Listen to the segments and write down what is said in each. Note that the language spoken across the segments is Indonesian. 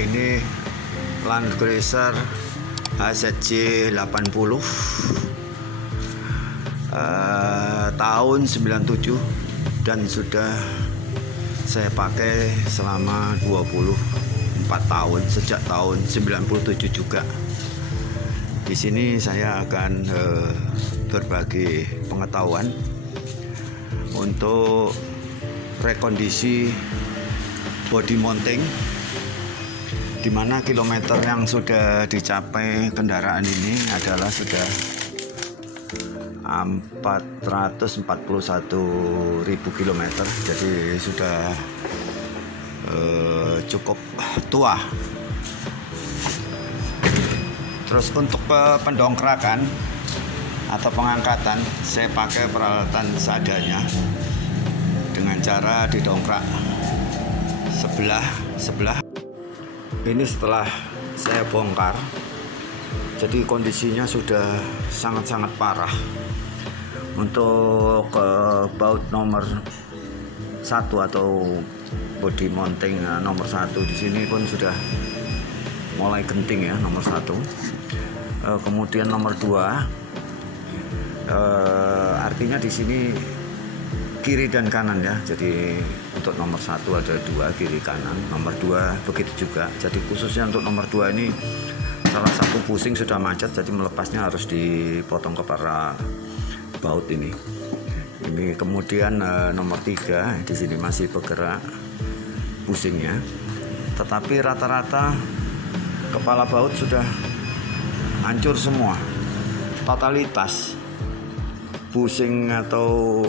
Ini Land Cruiser HZC 80 tahun 97 dan sudah saya pakai selama 24 tahun sejak tahun 97 juga. Di sini saya akan berbagi pengetahuan untuk rekondisi body mounting, di mana kilometer yang sudah dicapai kendaraan ini adalah sudah 441.000 kilometer, jadi sudah cukup tua. Terus untuk pendongkrakan atau pengangkatan, saya pakai peralatan seadanya dengan cara didongkrak sebelah. Ini setelah saya bongkar, jadi kondisinya sudah sangat-sangat parah. Untuk baut nomor 1 atau body mounting nomor 1 di sini pun sudah mulai genting ya, nomor 1. Kemudian nomor 2, artinya di sini kiri dan kanan ya. Jadi untuk nomor 1 ada 2 kiri kanan, nomor 2 begitu juga. Jadi khususnya untuk nomor 2 ini salah satu pusing sudah macet, jadi melepasnya harus dipotong kepala baut ini. Ini kemudian nomor 3 di sini masih bergerak pusingnya, tetapi rata-rata kepala baut sudah hancur semua. Totalitas pusing atau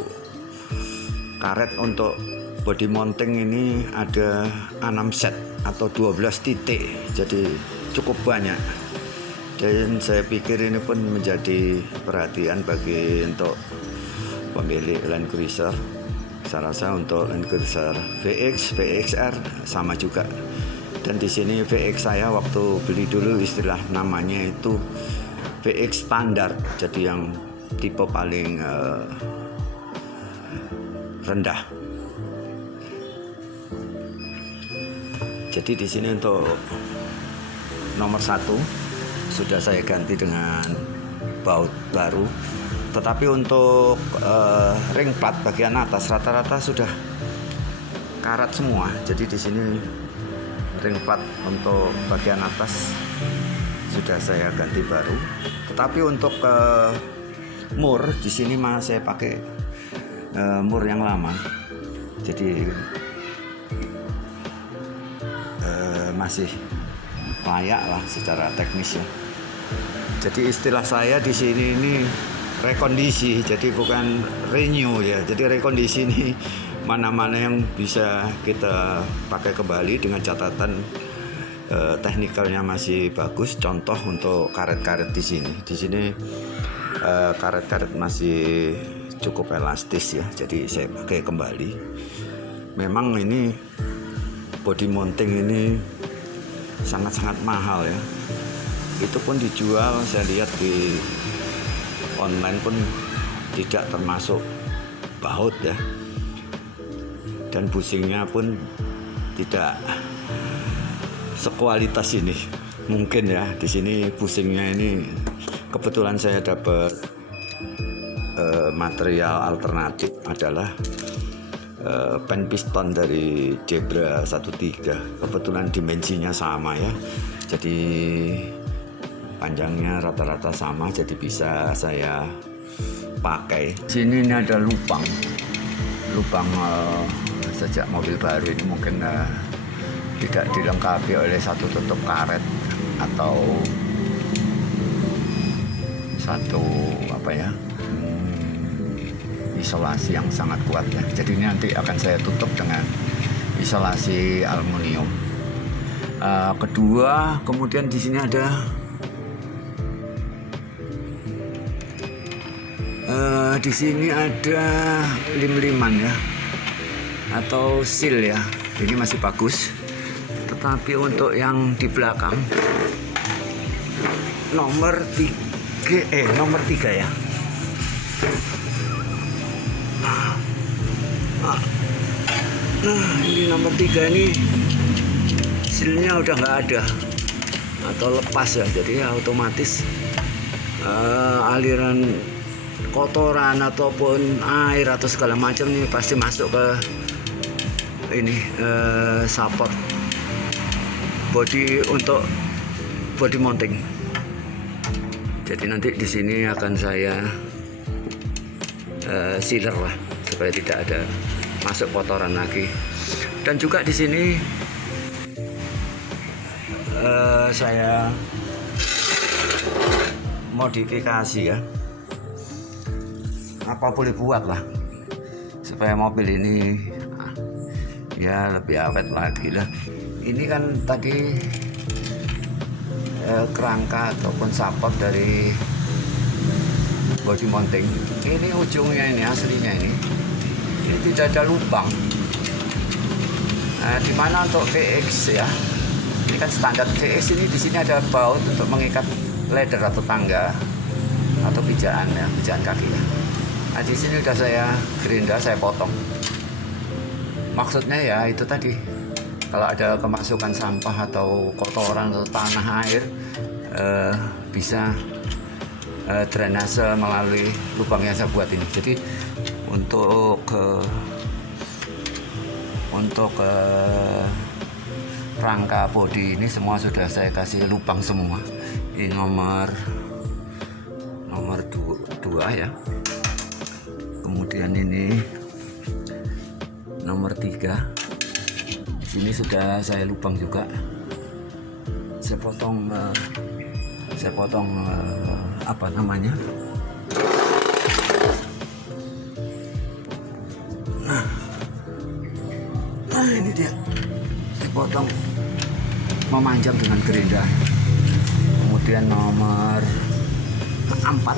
karet untuk body mounting ini ada 6 set atau 12 titik, jadi cukup banyak. Dan saya pikir ini pun menjadi perhatian bagi untuk pemilik Land Cruiser. Saya rasa untuk Land Cruiser VX, VXR sama juga. Dan di sini VX saya waktu beli dulu istilah namanya itu VX standar, jadi yang tipe paling rendah. Jadi di sini untuk nomor 1 sudah saya ganti dengan baut baru, tetapi untuk ring plat bagian atas rata-rata sudah karat semua. Jadi di sini ring plat untuk bagian atas sudah saya ganti baru, tetapi untuk mur di sini masih saya pakai mur yang lama. Jadi masih layak lah secara teknis ya. Jadi istilah saya di sini ini rekondisi, jadi bukan renew ya. Jadi rekondisi ini mana-mana yang bisa kita pakai kembali dengan catatan teknikalnya masih bagus. Contoh untuk karet-karet di sini. Di sini karet-karet masih cukup elastis ya. Jadi saya pakai kembali. Memang ini body mounting ini sangat-sangat mahal ya. Itu pun dijual, saya lihat di online pun tidak termasuk baut ya. Dan busingnya pun tidak sekualitas ini. Mungkin ya di sini busingnya ini kebetulan saya dapat material alternatif adalah pen piston dari Zebra 13. Kebetulan dimensinya sama ya. Jadi panjangnya rata-rata sama, jadi bisa saya pakai. Sini ini ada lubang sejak mobil baru ini mungkin tidak dilengkapi oleh satu tutup karet atau satu isolasi yang sangat kuat ya. Jadi ini nanti akan saya tutup dengan isolasi aluminium. Kedua, kemudian di sini ada di sini ada lem-leman ya, atau seal ya. Ini masih bagus. Tetapi untuk yang di belakang nomor 3 ya. Nah, ini nomor 3 ini sealnya udah nggak ada atau lepas ya, jadi otomatis aliran kotoran ataupun air atau segala macam ini pasti masuk ke ini support body untuk body mounting. Jadi nanti di sini akan saya sealer lah supaya tidak ada masuk kotoran lagi. Dan juga di sini saya modifikasi ya, apa boleh buat lah supaya mobil ini ya lebih awet lagi lah. Ini kan tadi kerangka ataupun support dari body mounting. Ini ujungnya ini aslinya ini tidak ada lubang. Dimana untuk VX ya, ini kan standar VX ini, di sini ada baut untuk mengikat ladder atau tangga atau pijaan ya, pijaan kaki ya. Nah, di sini udah saya gerinda, saya potong. Maksudnya ya itu tadi, kalau ada kemasukan sampah atau kotoran atau tanah air bisa drainase melalui lubang yang saya buat ini. Jadi untuk rangka bodi ini semua sudah saya kasih lubang semua. Ini nomor 2 ya. Kemudian ini nomor 3. Sini sudah saya lubang juga. Saya potong apa namanya? Nah, ini dia. Saya potong memanjang dengan gerinda. Kemudian nomor 4.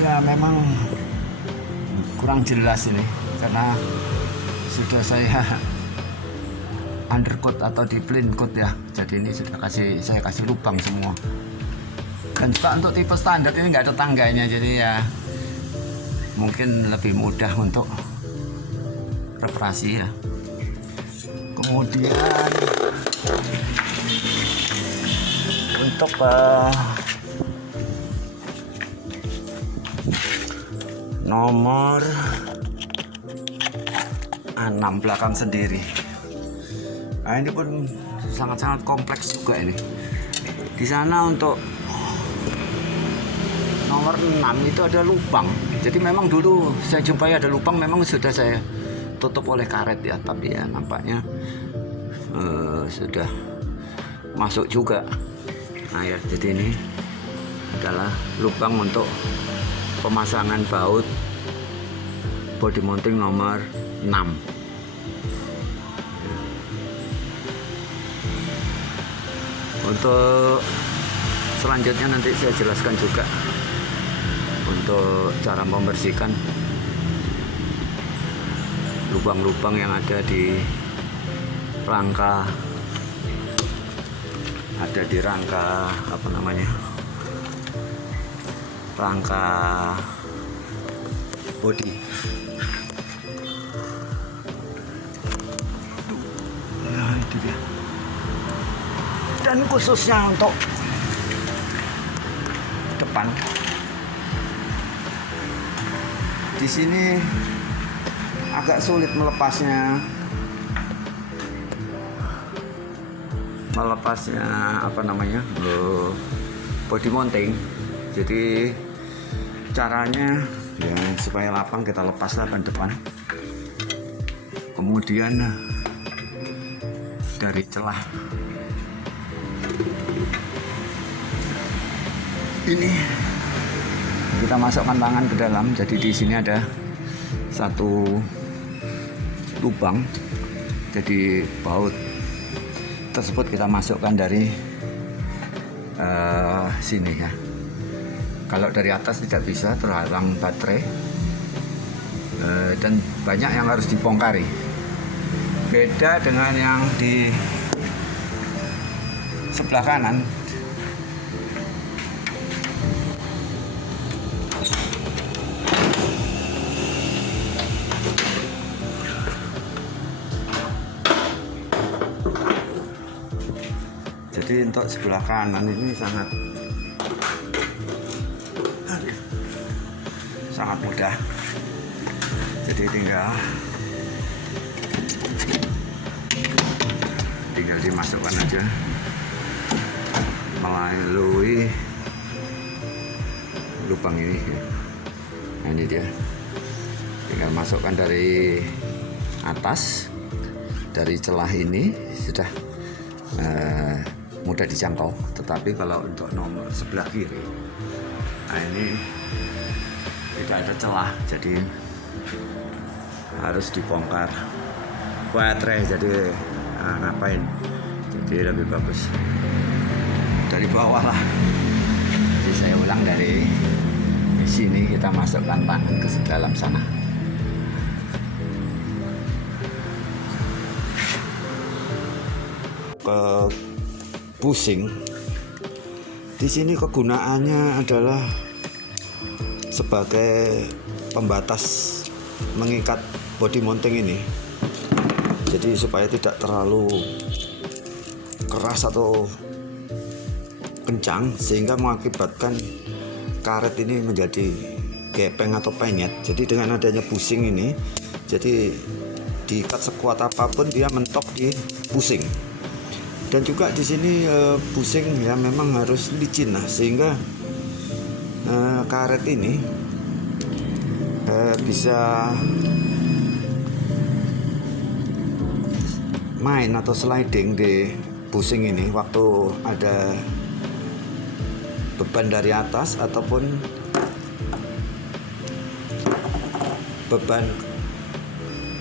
Ya memang kurang jelas ini karena sudah saya undercoat atau di plain coat ya. Jadi ini sudah saya kasih lubang semua. Dan juga untuk tipe standar ini nggak ada tangganya, jadi ya mungkin lebih mudah untuk reparasi ya. Kemudian untuk nomor 6 belakang sendiri. Nah, ini pun sangat-sangat kompleks juga ini. Di sana untuk nomor 6 itu ada lubang. Jadi memang dulu saya jumpai ada lubang, memang sudah saya tutup oleh karet ya, tapi ya nampaknya sudah masuk juga. Nah ya, jadi ini adalah lubang untuk pemasangan baut body mounting nomor 6. Untuk selanjutnya nanti saya jelaskan juga untuk cara membersihkan lubang-lubang yang ada di rangka, apa namanya, rangka body. Nah, itu dia. Dan khususnya untuk depan, di sini agak sulit melepasnya apa namanya, body mounting. Jadi caranya ya supaya lapang, kita lepaslah ban depan, kemudian dari celah ini kita masukkan tangan ke dalam. Jadi di sini ada satu lubang, jadi baut tersebut kita masukkan dari sini ya. Kalau dari atas tidak bisa, terhalang baterai, dan banyak yang harus dibongkari. Beda dengan yang di sebelah kanan. Jadi untuk sebelah kanan ini sangat mudah. Jadi tinggal dimasukkan aja melalui lubang ini. Nah ini dia, tinggal masukkan dari atas, dari celah ini sudah mudah dijangkau. Tetapi kalau untuk nomor sebelah kiri, nah ini tidak ada celah, jadi harus dibongkar baterai. Jadi ngapain, jadi lebih bagus dari bawah lah. Jadi saya ulang, dari sini kita masukkan tangan ke dalam sana. Ke busing di sini kegunaannya adalah sebagai pembatas mengikat body mounting ini. Jadi supaya tidak terlalu keras atau kencang sehingga mengakibatkan karet ini menjadi gepeng atau penyet. Jadi dengan adanya busing ini, jadi diikat sekuat apapun dia mentok di busing. Dan juga di sini busing ya memang harus licin, nah, sehingga karet ini bisa main atau sliding di busing ini waktu ada beban dari atas ataupun beban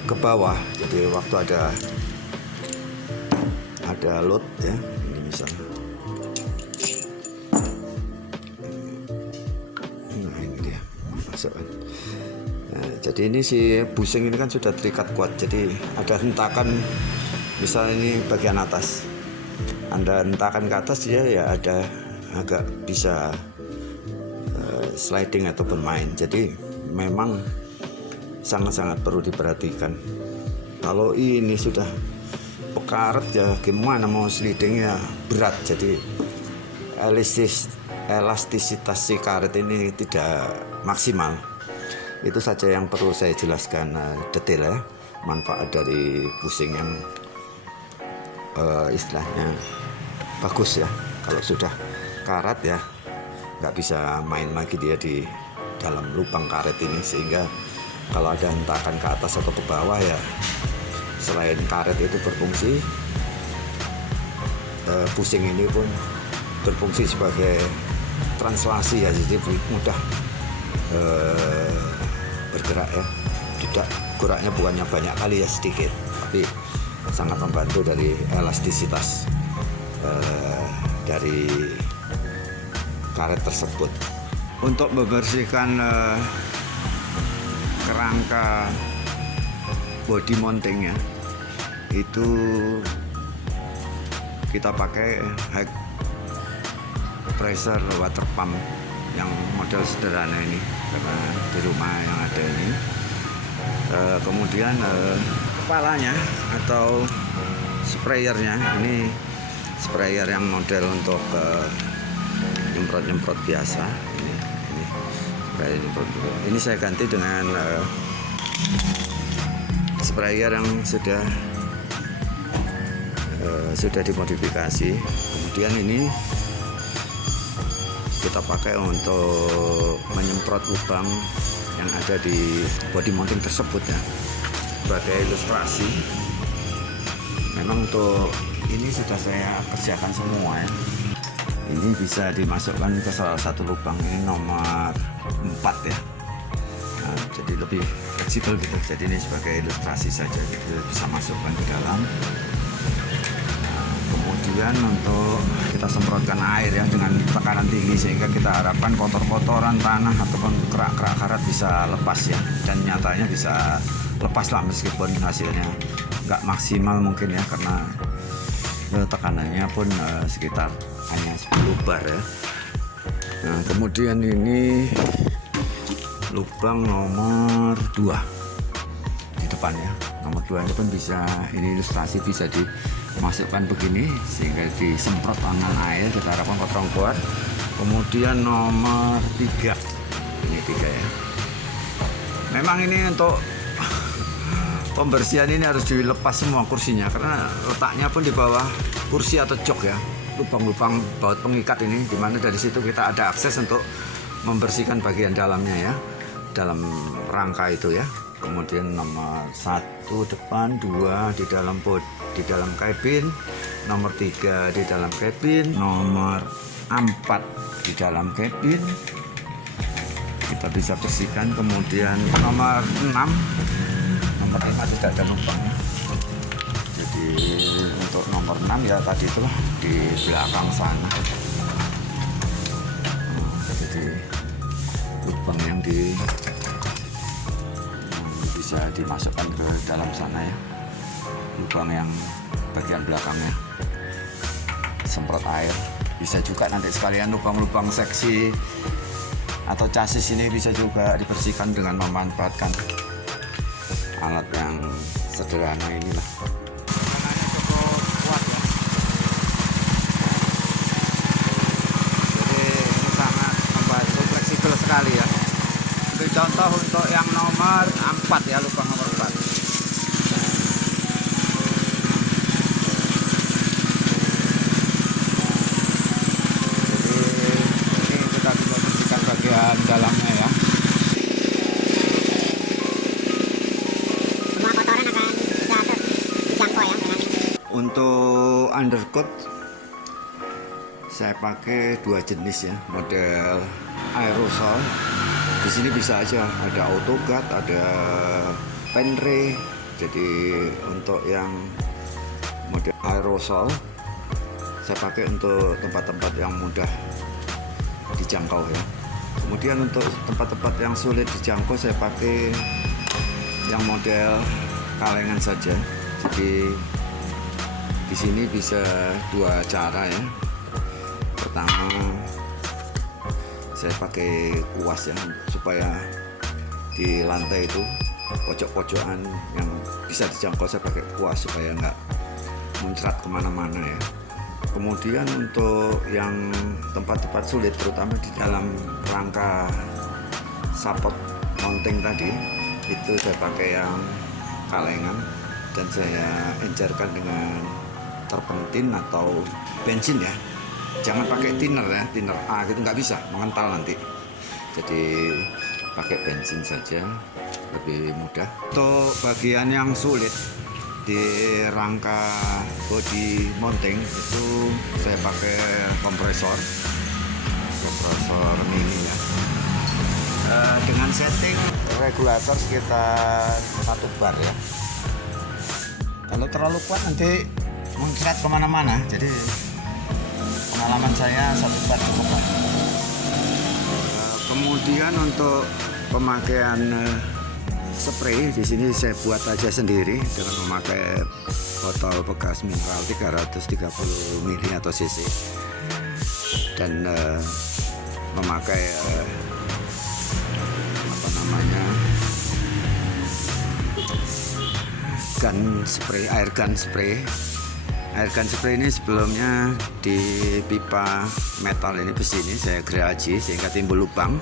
ke bawah. Jadi waktu ada load ya, ini misalnya. Nah ini dia masukkan. Nah, jadi ini si busing ini kan sudah terikat kuat, jadi ada hentakan. Misal ini bagian atas, Anda hentakan ke atas, dia ya ada agak bisa sliding atau bermain. Jadi memang sangat-sangat perlu diperhatikan. Kalau ini sudah pekaret ya gimana mau slidingnya, berat. Jadi elastisitas si karet ini tidak maksimal. Itu saja yang perlu saya jelaskan detail ya, manfaat dari busing yang istilahnya bagus ya. Kalau sudah karat ya nggak bisa main lagi dia di dalam lubang karet ini, sehingga kalau ada hentakan ke atas atau ke bawah ya, selain karet itu berfungsi, busing ini pun berfungsi sebagai translasi ya, jadi mudah bergerak ya. Tidak, geraknya bukannya banyak kali ya, sedikit, tapi sangat membantu dari elastisitas dari karet tersebut. Untuk membersihkan kerangka body mountingnya itu kita pakai high pressure water pump yang model sederhana ini, karena di rumah yang ada ini. Kemudian kepalanya atau sprayernya ini sprayer yang model untuk nyemprot biasa. Ini saya ganti dengan sprayer yang sudah dimodifikasi. Kemudian ini kita pakai untuk menyemprot lubang yang ada di body mounting tersebut ya, sebagai ilustrasi. Memang untuk ini sudah saya kerjakan semua ya. Ini bisa dimasukkan ke salah satu lubang, ini nomor 4 ya. Nah, jadi lebih fleksibel gitu. Jadi ini sebagai ilustrasi saja, gitu. Bisa masukkan ke dalam. Nah, kemudian untuk kita semprotkan air ya dengan tekanan tinggi, sehingga kita harapkan kotor-kotoran tanah ataupun kerak-kerak karet bisa lepas ya. Dan nyatanya bisa lepas lah, meskipun hasilnya nggak maksimal mungkin ya, karena tekanannya pun sekitar hanya 10 bar ya. Nah, kemudian ini lubang nomor 2 di depan ya. Nomor 2 ini pun bisa, ini ilustrasi, bisa masukkan begini sehingga disemprot tangan air, kita harapkan kotoran keluar. Kemudian nomor 3, ini 3 ya. Memang ini untuk pembersihan ini harus dilepas semua kursinya karena letaknya pun di bawah kursi atau jok ya, lubang-lubang baut pengikat ini, dimana dari situ kita ada akses untuk membersihkan bagian dalamnya ya, dalam rangka itu ya. Kemudian nomor 1 depan, 2 di dalam kabin, nomor 3 di dalam kabin, nomor 4 di dalam kabin kita bisa bersihkan. Kemudian nomor 6, nomor 5 tidak ada lubangnya. Jadi untuk nomor 6 ya tadi itulah di belakang sana. Jadi lubang yang bisa dimasukkan ke dalam sana ya, lubang yang bagian belakangnya, semprot air. Bisa juga nanti sekalian lubang-lubang seksi atau chassis ini bisa juga dibersihkan dengan memanfaatkan alat yang sederhana inilah. Tekanannya cukup kuat ya, jadi ini sangat membantu, fleksibel sekali ya. Untuk contoh untuk yang nomor 4 ya, lubang nomor 4. Dalamnya ya. Semua kotoran akan bisa dijangkau ya dengan ini. Untuk undercoat saya pakai 2 jenis ya, model aerosol. Di sini bisa aja ada autoguard, ada penre. Jadi untuk yang model aerosol saya pakai untuk tempat-tempat yang mudah dijangkau ya. Kemudian untuk tempat-tempat yang sulit dijangkau saya pakai yang model kalengan saja. Jadi di sini bisa 2 cara ya. Pertama saya pakai kuas ya, supaya di lantai itu pojok-pojokan yang bisa dijangkau saya pakai kuas supaya nggak muncrat kemana-mana ya. Kemudian untuk yang tempat-tempat sulit, terutama di dalam rangka support mounting tadi, itu saya pakai yang kalengan dan saya encerkan dengan terpentin atau bensin ya. Jangan pakai thinner ya, thinner A gitu nggak bisa, mengental nanti. Jadi pakai bensin saja, lebih mudah. Untuk bagian yang sulit di rangka body mounting itu saya pakai kompresor mini ya, dengan setting regulator sekitar 1 bar ya. Kalau terlalu kuat nanti muncrat kemana-mana, jadi pengalaman saya 1 bar cukup lah. Kemudian untuk pemakaian spray di sini saya buat aja sendiri dengan memakai botol bekas mineral 330 ml atau cc dan memakai air gun spray. Air gun spray ini sebelumnya di pipa metal ini, besi ini saya geraji sehingga timbul lubang.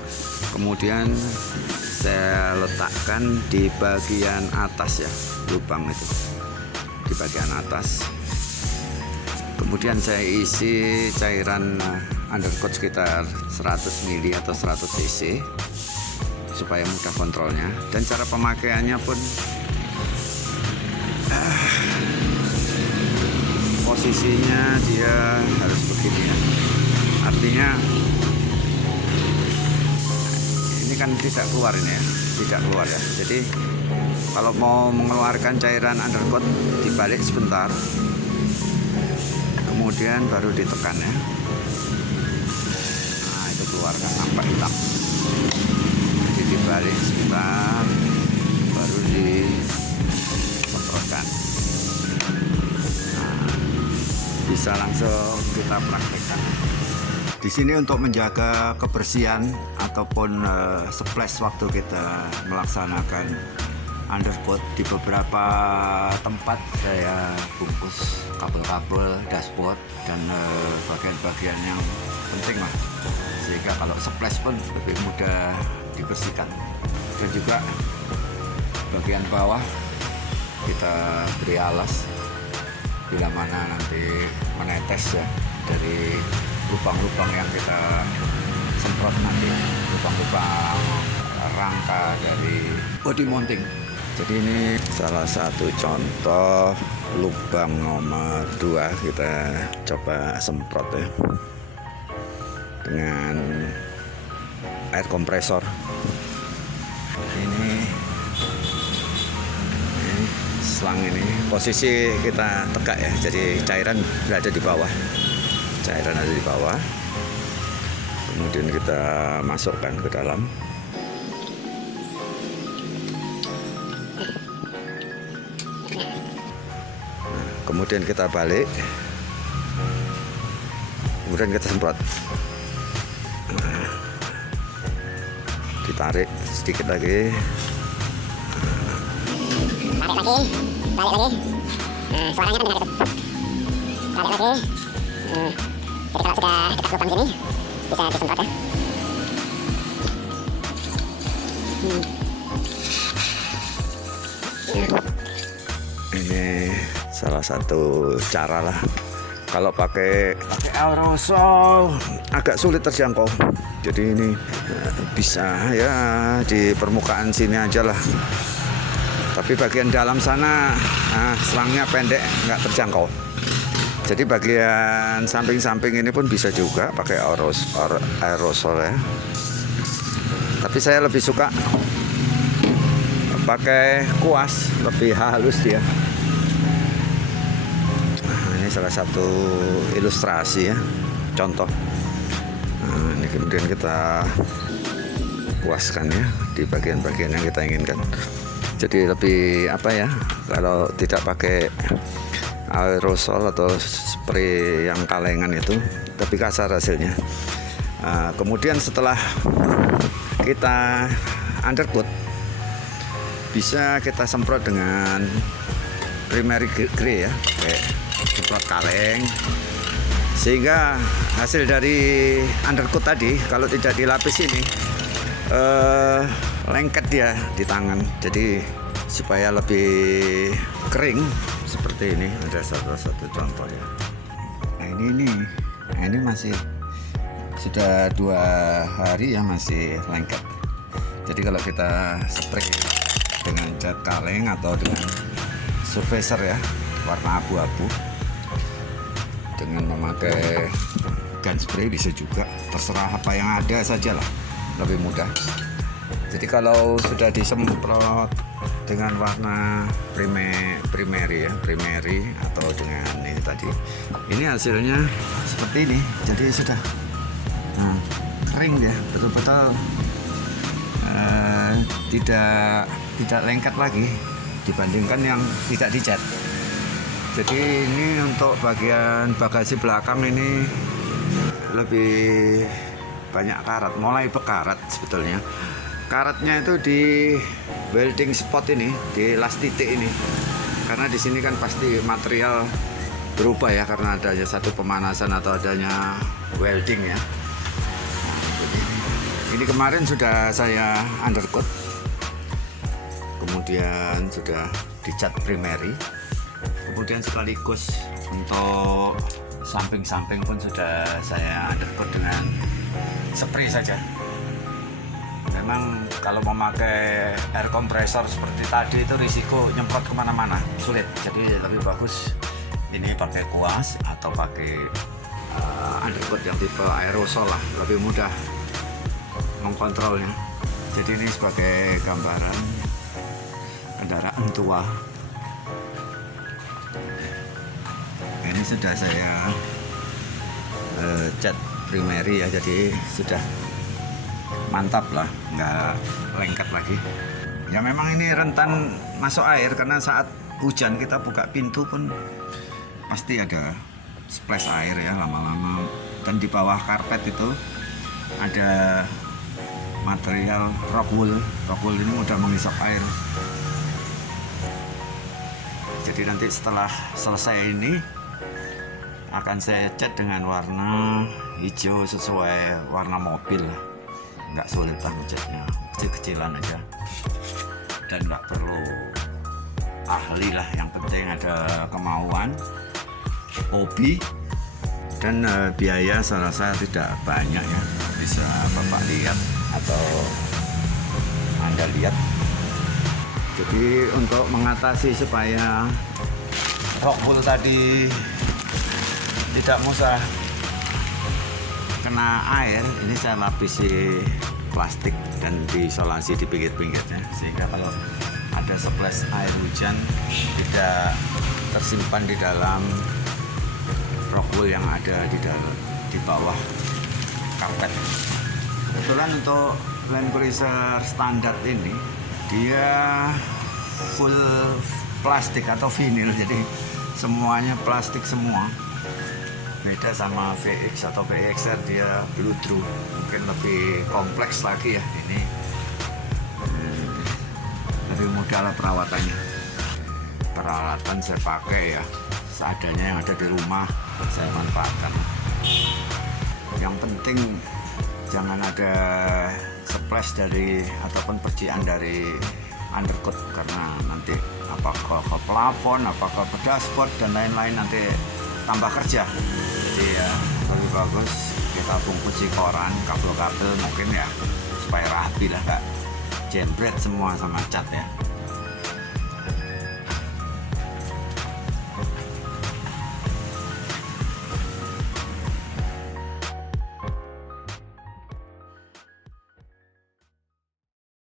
Kemudian saya letakkan di bagian atas ya, lubang itu di bagian atas. Kemudian saya isi cairan undercoat sekitar 100 ml atau 100 cc supaya mudah kontrolnya. Dan cara pemakaiannya pun posisinya dia harus begini ya, artinya ini kan tidak keluar ini ya, tidak keluar ya. Jadi kalau mau mengeluarkan cairan undercoat dibalik sebentar, kemudian baru ditekan ya. Nah itu keluarkan, nampak hitam. Jadi dibalik sebentar, baru disemprotkan. Nah, bisa langsung kita praktekkan. Di sini untuk menjaga kebersihan ataupun splash waktu kita melaksanakan underboard. Di beberapa tempat saya bungkus kabel-kabel, dashboard, dan bagian-bagian yang penting lah, sehingga kalau splash pun lebih mudah dibersihkan. Dan juga bagian bawah kita beri alas bila mana nanti menetes ya dari lubang-lubang yang kita semprot nanti, lubang-lubang rangka dari body mounting. Jadi ini salah satu contoh lubang nomor 2 kita coba semprot ya dengan air kompresor. Ini selang ini posisi kita tegak ya, jadi cairan berada di bawah. Cairan ada di bawah. Kemudian kita masukkan ke dalam. Kemudian kita balik. Kemudian kita semprot. Ditarik sedikit lagi. Tarik lagi, balik lagi. Nah, suaranya kan benar itu. Balik lagi. Jadi kalau sudah dekat lubang sini, bisa disemprot ya. Ini salah satu cara lah. Kalau pakai aerosol agak sulit terjangkau. Jadi ini bisa ya di permukaan sini aja lah. Tapi bagian dalam sana selangnya pendek, nggak terjangkau. Jadi bagian samping-samping ini pun bisa juga pakai aerosol ya. Tapi saya lebih suka pakai kuas, lebih halus dia. Nah, ini salah satu ilustrasi ya, contoh. Nah, ini kemudian kita kuaskan ya di bagian-bagian yang kita inginkan. Jadi lebih apa ya, kalau tidak pakai aerosol atau spray yang kalengan itu lebih kasar hasilnya. Kemudian setelah kita undercoat, bisa kita semprot dengan primary grey ya, kayak semprot kaleng, sehingga hasil dari undercoat tadi kalau tidak dilapis ini lengket dia di tangan, jadi supaya lebih kering seperti ini. Ada satu contoh ya. Nah ini masih sudah 2 hari ya, masih lengket. Jadi kalau kita spray dengan cat kaleng atau dengan surfacer ya warna abu-abu, dengan memakai gun spray bisa juga, terserah apa yang ada saja lah, lebih mudah. Jadi kalau sudah disemprot dengan warna primary atau dengan ini tadi, ini hasilnya seperti ini. Jadi sudah kering dia, betul-betul tidak lengket lagi dibandingkan yang tidak dicat. Jadi ini untuk bagian bagasi belakang ini lebih banyak karat, mulai bekarat sebetulnya. Karatnya itu di welding spot ini, di las titik ini. Karena di sini kan pasti material berubah ya, karena adanya satu pemanasan atau adanya welding ya. Ini kemarin sudah saya undercoat, kemudian sudah dicat primary, kemudian sekaligus untuk samping-samping pun sudah saya undercoat dengan spray saja. Memang kalau memakai air kompresor seperti tadi itu risiko nyemprot kemana-mana, sulit. Jadi lebih bagus ini pakai kuas atau pakai undercoat yang tipe aerosol lah, lebih mudah mengkontrolnya. Jadi ini sebagai gambaran kendaraan tua. Ini sudah saya cat primary ya, jadi sudah mantap lah, nggak lengket lagi. Ya memang ini rentan masuk air karena saat hujan kita buka pintu pun pasti ada splash air ya lama-lama. Dan di bawah karpet itu ada material rock wool. Rock wool ini mudah mengisap air. Jadi nanti setelah selesai ini akan saya cat dengan warna hijau sesuai warna mobil. Nggak sulit banget catnya, kecil-kecilan aja dan nggak perlu ahli lah, yang penting ada kemauan, hobi, dan biaya saya rasa tidak banyak ya, bisa Bapak lihat atau Anda lihat. Jadi untuk mengatasi supaya rockwool tadi tidak mudah kena air, ini saya lapisi plastik dan diisolasi di pinggir-pinggirnya, sehingga kalau ada splash air hujan tidak tersimpan di dalam rockwool yang ada di bawah karpet. Kebetulan untuk Land Cruiser standar ini dia full plastik atau vinil, jadi semuanya plastik semua. Beda sama VX atau VXR, dia blue through, mungkin lebih kompleks lagi ya. Ini lebih mudah lah perawatannya. Peralatan saya pakai ya seadanya yang ada di rumah, saya manfaatkan. Yang penting jangan ada splash dari ataupun percikan dari undercoat, karena nanti apakah ke plafon, apakah ke dashboard dan lain-lain nanti tambah kerja. Jadi ya lebih bagus kita bungkusi koran, kabel-kabel mungkin ya supaya rapi lah, gak jembret semua sama cat ya.